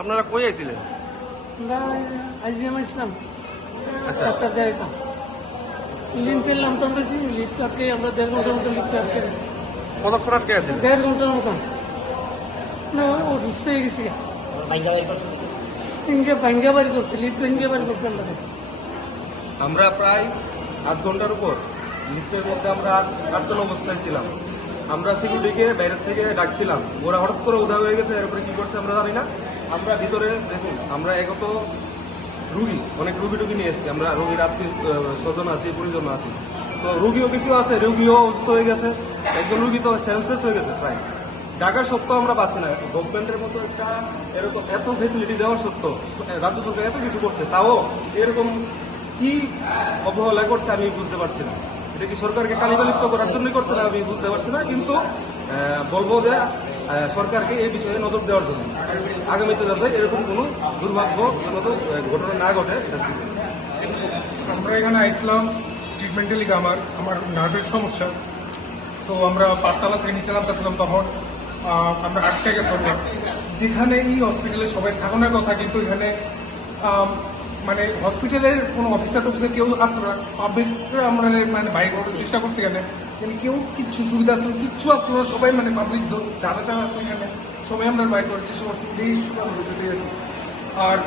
আপনারা কই আইছিলেন? আচ্ছা। পেলাম তো আমরা লিফট আটকে আমরা দেড় ঘণ্টার মতো লিফট আটকে গেছি। কতক্ষণ আটকে আছেন দেড় ঘণ্টার মতন না অসুস্থ হয়ে গেছি। তিনকে ভাঙ্গা বাড়ি করছে লিফট ভাঙ্গা বাড়ি করছে আমরা আমরা প্রায় আধ ঘণ্টার উপর লিফটের মধ্যে আমরা আটজন অবস্থায় ছিলাম। আমরা সিকিউরিটিকে বাইরের থেকে ডাকছিলাম। ওরা হঠাৎ করে উদয় হয়ে গেছে এরপরে কি করছে আমরা জানি না। আমরা ভিতরে, দেখুন, আমরা এগত রুগী, অনেক রুগী টুগী নিয়ে এসেছি, আমরা রুগীর আত্মীয় স্বজন আছি, পরিজন আছি। তো রুগীও কিছু আছে, রুগীও অসুস্থ হয়ে গেছে, একজন রুগী তো সেন্সলেস হয়ে গেছে, প্রায়। ঢাকার সত্ত্বেও আমরা পাচ্ছি না গভর্নমেন্টের মতো একটা এরকম এত ফেসিলিটি দেওয়ার সত্ত্বেও, রাজ্য সরকার এত কিছু করছে, তাও এরকম কি অবহেলা করছে আমি বুঝতে পারছি না। এটা কি সরকারকে কালিবালিপ্ত করার জন্যই করছে না আমি বুঝতে পারছি না, কিন্তু বলব যে সরকারকে এই বিষয়ে নজর দেওয়ার জন্য। আগামীতে যাতে এরকম কোনো দুর্ভাগ্যজনক আহ, ঘটনা না ঘটে আমরা এখানে আইছিলাম ট্রিটমেন্টের লিগে আমার আমার নার্ভের সমস্যা। তো আমরা পাঁচতলা থেকে নিচে নামতেছিলাম তখন। আমরা আটকে গেছি আমরা। যেখানে এই হসপিটালে সবাই থাকানোর কথা কিন্তু এখানে মানে হসপিটালের কোনো অফিসার টফিসার কেউ আসতো না। পাবলিক আমরা মানে বাইরে করার চেষ্টা করছি এখানে। কিন্তু কেউ কিচ্ছু সুবিধা আসতো কিচ্ছু আসতো না। সবাই মানে পাবলিক যারা যারা আসতো এখানে, সবাই আমরা বাইরে করার চেষ্টা করছি। এই ইস্যুটা হইতেছে আর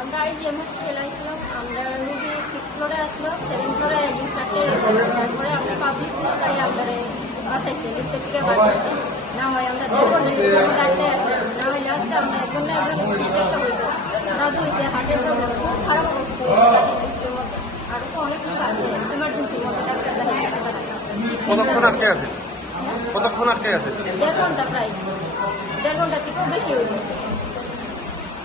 আমরা আইজিএম হসপিটালে আসলাম আমরা রুগী সিক্স আমরা পাবলিক তাই আমরা বাসাইছি থেকে না হয় আমরা না হলে আসতে আমরা একজন না একজন একটা হইতো দাদু হয়েছে হার্টের প্রবলেম খুব খারাপ অবস্থা আরও তো অনেক কিছু আছে এমার্জেন্সির মধ্যে ডাক্তার কতক্ষণ আটকে আছেন কতক্ষণ আটকে আছেন দেড় ঘণ্টা প্রায়। দেড় ঘণ্টা থেকেও বেশি হইতো